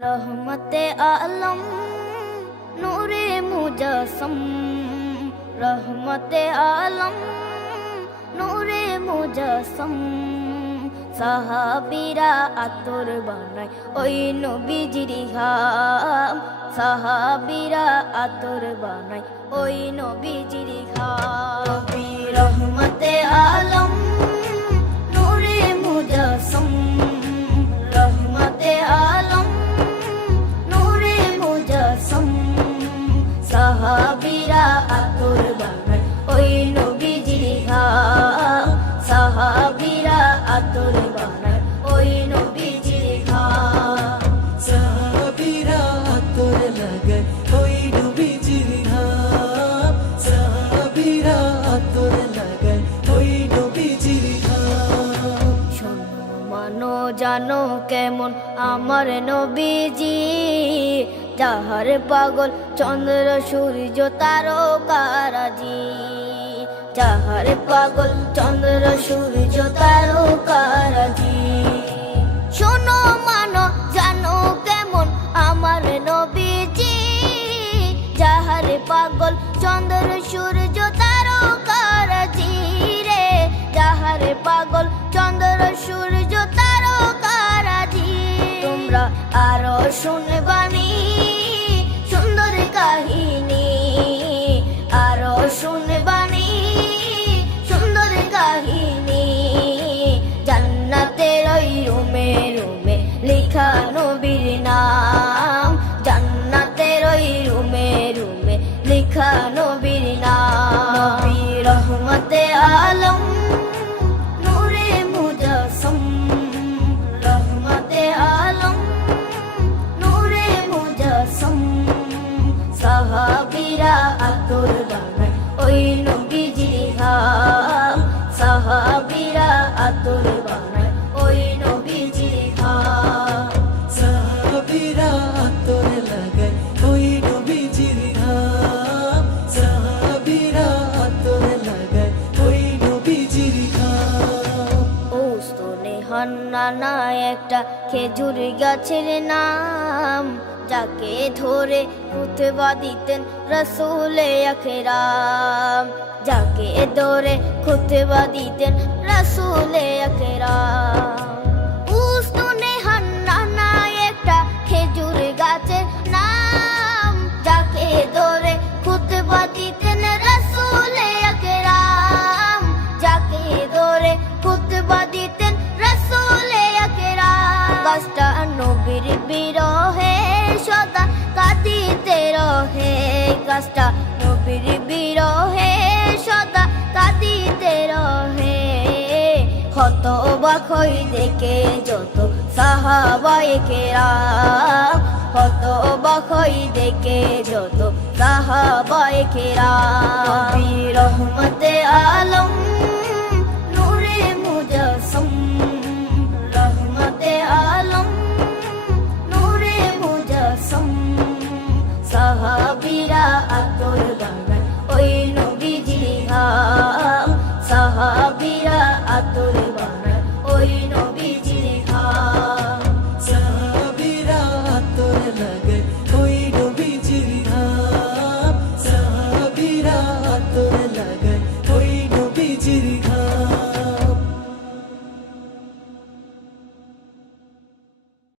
रहमते आलम नूरे मुजस्सम, रहमते आलम नूरे मुजस्सम। সাহাবীরা আতর বানায় ওই নবীজির ঘাম, সাহাবীরা আতর বানায় ওই নবীজির ঘাম। নবী রহমতে আলম নূরে মুজস্সম, রহমতে আলম নূরে মুজস্সম। সাহাবীরা আতর বানায় ওই নবীজির ঘাম, সাহাবীরা আতর বানায় ওই নবীজির ঘাম। সাহাবীরা আতর লাগায় ওই নবীজির ঘাম, সাহাবীরা আতর লাগায় ওই নবীজির ঘাম। শোনো মানো জানো কেমন আমার নবীজি, যাহার পাগল চন্দ্র সূর্য তারকারাজি, যাহার পাগল চন্দ্র সূর্য তারকারাজি। শোনো মানো জানো কেমন আমার নবীজি, যাহার পাগল চন্দ্র সূর্য তারকারাজি রে, যাহার পাগল চন্দ্র সূর্য তারকারাজি। তোমরা আরো শুনবানি সুন্দর কাহিনী, আরো শুনবানি সুন্দর কাহিনী। জান্নাতের ওই রুমে রুমে লেখা নবীর নাম, জান্নাতের ওই রুমে রুমে লেখা নবীর নাম। নবী রহমতে আলম নূরে মুজস্সম, রহমতে আলম নূরে মুজস্সম। সাহাবীরা আতর বানায় ওই নবীজির ঘাম, সাহাবীরা আতর বানায় ওই নবীজির ঘাম। সাহাবীরা আতর লাগায় ওই নবীজির ঘাম, সাহাবীরা আতর লাগায় ওই নবীজির ঘাম। ও স্তনে হান্নানা একটা খেজুর গাছের নাম, যাকে ধরে খুতবা দিতেন রাসূলে আকরাম, যাকে ধরে খুতবা দিতেন রাসূলে আকরাম। উস্তনে হান্নানা একটা খেজুর গাছের নাম, যাকে ধরে খুতবা দিতেন রাসূলে আকরাম, যাকে ধরে খুতবা দিতেন রাসূলে আকরাম। গাছটা নবীর বিরহে সদা কাঁদিতে রহে, গাছটা নবীর বিরহে সদা কাঁদিতে রহে। হতবাক হই দেখে যত সাহাবায়ে কেরাম, হতবাক হই দেখে যত সাহাবায়ে কেরাম। নবী রহমতে আলম